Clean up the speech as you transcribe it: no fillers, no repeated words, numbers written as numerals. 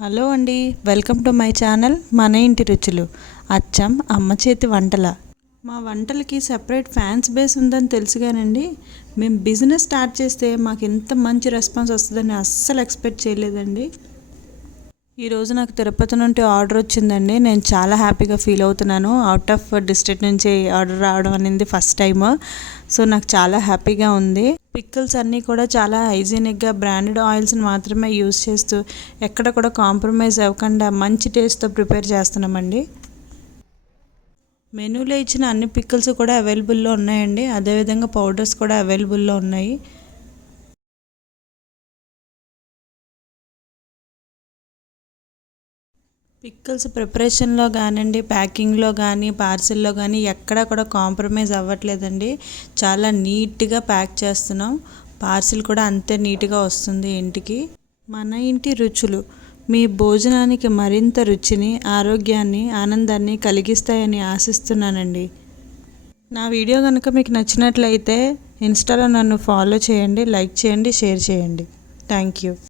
Hello అండి, welcome to my channel మన ఇంటి రుచులు. అచ్చం అమ్మ చేతి వంటల. మా వంటలకి సెపరేట్ ఫ్యాన్స్ బేస్ ఉందని తెలుసుగానండి. మేము బిజినెస్ స్టార్ట్ చేస్తే మాకు ఎంత మంచి రెస్పాన్స్ వస్తుందని అస్సలు ఎక్స్పెక్ట్ చేయలేదండి. ఈరోజు నాకు తిరుపతి నుండి ఆర్డర్ వచ్చిందండి. నేను చాలా హ్యాపీగా ఫీల్ అవుతున్నాను. అవుట్ ఆఫ్ డిస్ట్రిక్ట్ నుంచి ఆర్డర్ రావడం అనేది ఫస్ట్ టైం. సో నాకు చాలా హ్యాపీగా ఉంది. పిక్కల్స్ అన్నీ కూడా చాలా హైజీనిక్గా బ్రాండెడ్ ఆయిల్స్ని మాత్రమే యూస్ చేస్తూ ఎక్కడ కూడా కాంప్రమైజ్ అవ్వకుండా మంచి టేస్ట్తో ప్రిపేర్ చేస్తున్నామండి. మెనూలో ఇచ్చిన అన్ని పిక్కల్స్ కూడా అవైలబుల్లో ఉన్నాయండి. అదేవిధంగా పౌడర్స్ కూడా అవైలబుల్లో ఉన్నాయి. పిక్కల్స్ ప్రిపరేషన్లో కానివ్వండి, ప్యాకింగ్లో కానీ, పార్సిల్లో కానీ ఎక్కడా కూడా కాంప్రమైజ్ అవ్వట్లేదండి. చాలా నీట్గా ప్యాక్ చేస్తున్నాం. పార్సిల్ కూడా అంతే నీట్గా వస్తుంది ఇంటికి. మన ఇంటి రుచులు మీ భోజనానికి మరింత రుచిని, ఆరోగ్యాన్ని, ఆనందాన్ని కలిగిస్తాయని ఆశిస్తున్నానండి. నా వీడియో కనుక మీకు నచ్చినట్లయితే ఇన్స్టాలో నన్ను ఫాలో చేయండి, లైక్ చేయండి, షేర్ చేయండి. Thank you.